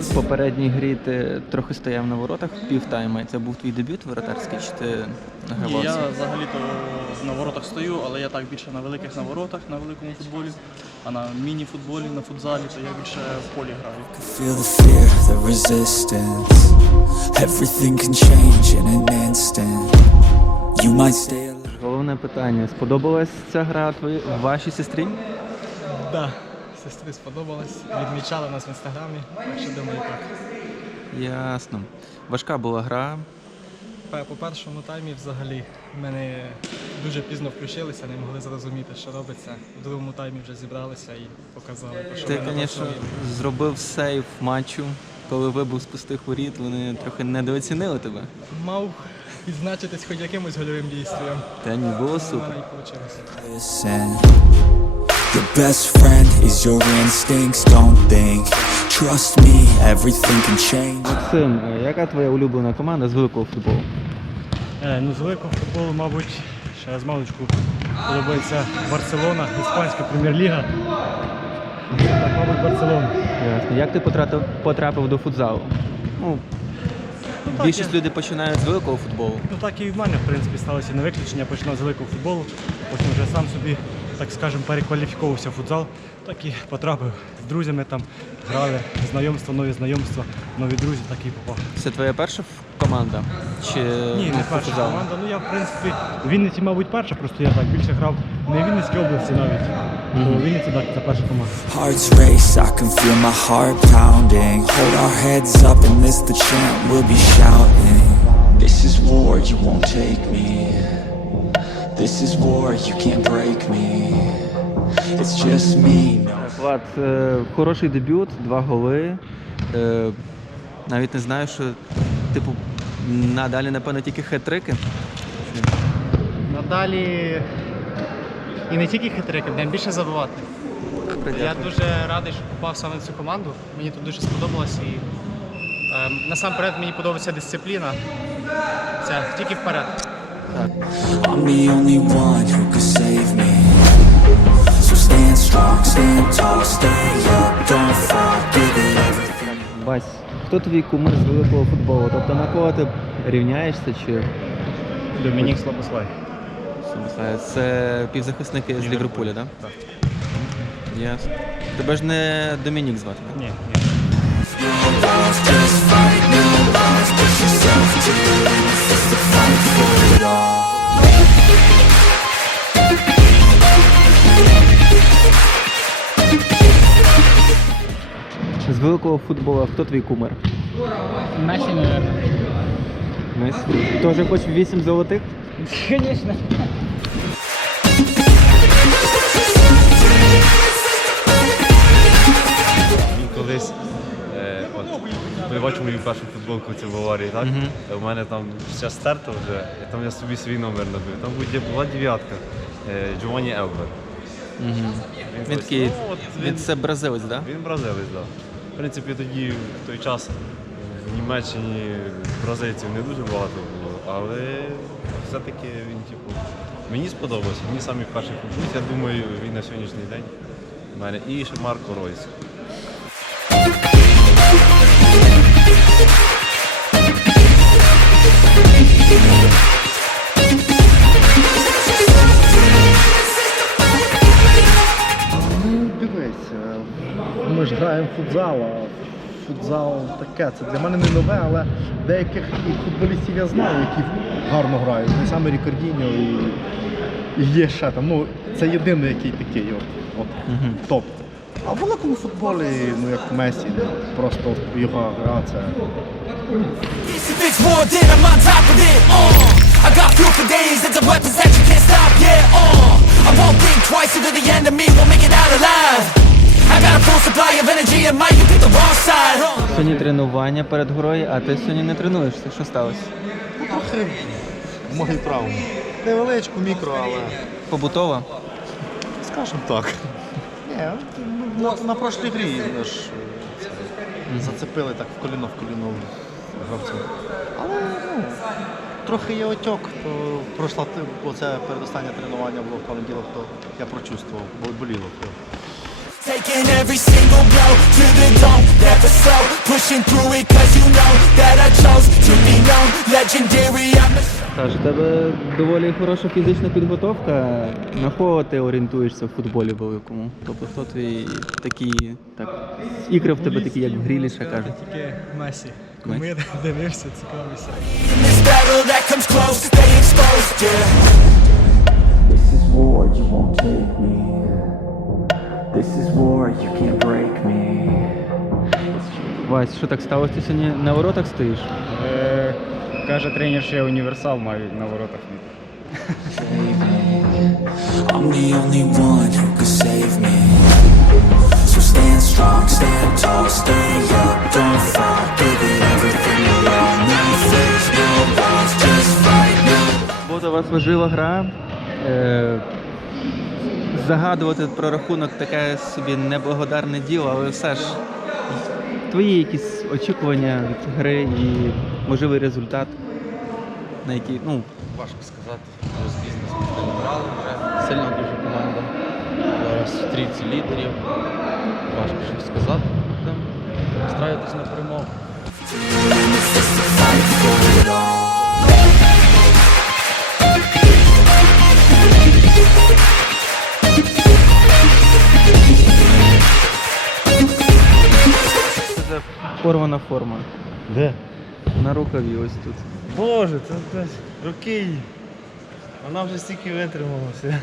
В попередній грі ти трохи стояв на воротах півтайма. Це був твій дебют воротарський, чи ти Ні, я взагалі-то на воротах стою, але я так більше на великих на воротах, на великому футболі, а на міні-футболі, на футзалі, то я більше в полі граю. Feel the fear, the resistance. Everything can change in an instant. You might stay alive. Головне питання: сподобалась ця гра твої вашій сестрі? Да, сестрі сподобалось. Відмічали нас в інстаграмі, так що думаю так. Ясно. Важка була гра. Пе- По першому таймі взагалі ми дуже пізно включилися, не могли зрозуміти, що робиться. В другому таймі вже зібралися і показали, про що Ти, ми звісно, зробив сейв матчу. Коли вибув з пустих воріт, вони трохи недооцінили тебе. Мав відзначитись хоч якимось гольовим дійством. Та ні, було У мене супер. і вийшло. Listen. Your best friend is your instincts. Don't think. Trust me, everything can change. Максим, е, яка твоя улюблена команда з великого футболу? Е, Ну, з великого футболу, мабуть, ще з маличку подобається Барселона, іспанська прем'єр-ліга. Так, мабуть, Барселона. Ясно. Як ти потрапив, потрапив до футзалу? Ну, так, більшість людей починають з великого футболу. Ну так і в мене, в принципі, сталося не виключення. Я починав з великого футболу, потім вже сам собі, так скажемо, перекваліфіковувався в футзал, так і потрапив з друзями там, грали, знайомства, нові знайомства, нові друзі, так і попав. Це твоя перша команда? Чи Ні, не перша футзалу? команда. Ну я в принципі в Вінниці, мабуть, перша, просто я так більше грав не в Вінницькій області навіть. То в Вінниці так, це перша команда. Hearts race, I can feel my heart pounding. Hold our heads up and this the chant we'll be shouting. This is war, you won't take me. This is war, you can't break me. It's just me. Влад, е, хороший дебют, два голи. Е, навіть не знаю, що типу надалі, напевно, тільки хет-трики. Надалі і не тільки хитрики, будемо більше забивати. Я дуже радий, що попав саме в цю команду. Мені тут дуже сподобалось і ем, насамперед мені подобається дисципліна. Це тільки вперед. I'm the only one who could save me. So stand strong, stand tall, stay up, don't fall, give it everything. Бась, хто твій кумир з великого футболу? Тобто на кого ти рівняєшся чи Домінік Слабослай. це півзахисники з Ліверпуля, так? Так. Ясно. Тебе ж не Домінік звати. так? Ні, ні. Великого футболу хто твій кумир? Месі, мабуть. Месі. Тоже хоч вісім золотих? Звісно. Він колись, е, от, бачите мою першу футболку цю в Баварії, так? Е, У мене там ще стерто вже, і там я собі свій номер набив. Там був- була дев'ятка, е, Джованні Елбер. Угу. Він колись- такий, ну, от він це бразилець, так? Да? Він бразилець, так. В принципі, тоді в той час в Німеччині бразильців не дуже багато було, але все-таки він, типу, мені сподобався. Мені самі перший футболіст, я думаю, він на сьогоднішній день у мене. І ще Марко Ройс. Граємо в футзал, а футзал таке. Це для мене не нове, але деяких футболістів я знаю, які гарно грають. Той самий Рікардіньо і, і є ще там. Ну, це єдиний, який такий от, от топ. А в великому футболі, ну як Месі, просто його гра це. If it's war, then I'm on top of it, I got fuel for days, it's a weapons that you can't stop, yeah, I won't think twice until the end of me won't make it out alive Сьогодні тренування перед грою, а ти сьогодні не тренуєшся. Що сталося? Трохи мої травми. Невеличку, мікро, але. Побутова? Скажем так. Ні, на, на прошлій грі ж е, зацепили так в коліно в коліно гравців. Але ну, трохи є отьок, то пройшла оце передостаннє тренування було в понеділок, то я прочувствував, бо боліло. То. Taking every single blow to the dome, never slow. Pushing through it cause you know that I chose to be known. Legendary, I'm a Саш, у тебе доволі хороша фізична підготовка. На кого ти орієнтуєшся в футболі великому? Тобто хто твій такі, так, ікри в тебе такі, як в гріліша кажуть. Тільки Месі. Кумир, дивився, цікавився. Вась, що так сталося? Ти сьогодні на воротах стоїш? Е, каже тренер, що я універсал маю на воротах. I'm the only one who could save me. So stand strong, stand tall, stay up, don't fall. Give it everything you got. No fears, no walls, just fight, no Субота у вас важлива гра. Е, загадувати про рахунок таке собі неблагодарне діло, але все ж твої якісь очікування від гри і можливий результат, на який, ну, Важко сказати. Розбізнес ми не грали вже. Сильна дуже команда. Зараз в трійці лідерів. Важко щось сказати. Будемо Настраюватись на перемогу. Порвана форма. Де? На рукаві ось тут. Боже, це, це руки. Вона вже стільки витрималася.